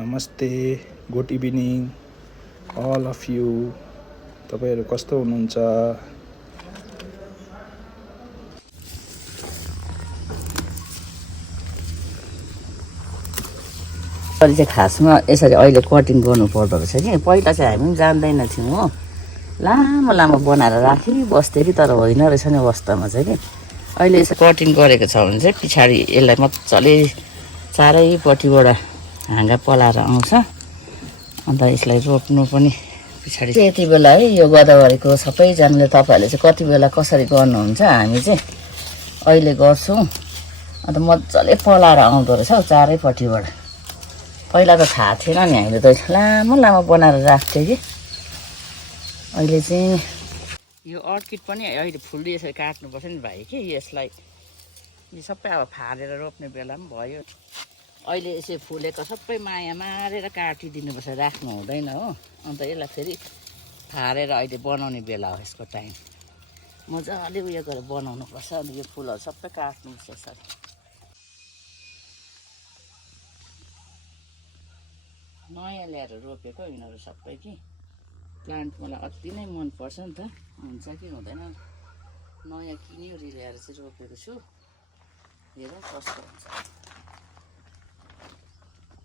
नमस्ते, good evening all of you. तपाईँहरू कस्तो हुनुहुन्छ? चाहिँ खासमा यसरी अहिले कटिङ गर्नुपर्दो रहेछ कि पहिला चाहिँ हामी पनि जान्दैन थियौँ हो। लामो लामो बनाएर राखिबस्थ्यो कि तर होइन रहेछ नि अवस्थामा चाहिँ कि अहिले यसो कटिङ गरेको छ भने चाहिँ पछाडि यसलाई मजाले चारैपट्टिबाट हाँगा पलाएर आउँछ। अन्त यसलाई रोप्नु पनि पछाडि यति बेला है यो गोदावरीको सबैजनाले तपाईँहरूले चाहिँ कति बेला कसरी गर्नुहुन्छ, हामी चाहिँ अहिले गर्छौँ। अन्त मजाले पलाएर आउँदो रहेछ हौ चारैपट्टिबाट। पहिला त थाहा थिएन नि, हामीले त लामो लामो बनाएर राख्थ्यो कि। अहिले चाहिँ यो अर्किड पनि अहिले फुल्दै यसरी काट्नुपर्छ नि भाइ कि यसलाई यो सबै अब फालेर रोप्ने बेला पनि भयो। अहिले यसो फुलेको सबै माया मारेर काटिदिनुपर्छ, राख्नु हुँदैन हो। अन्त यसलाई फेरि फालेर अहिले बनाउने बेला हो, यसको टाइम मजाले उयो गरेर बनाउनुपर्छ। अनि यो फुलहरू सबै काट्नुपर्छ यसरी। नयाँ ल्याएर रोपेको यिनीहरू सबै कि प्लान्ट मलाई अति नै मनपर्छ नि त, हुन्छ कि हुँदैन। नयाँ किनिवरी ल्याएर चाहिँ रोपेको छु, हेरौँ कस्तो हुन्छ।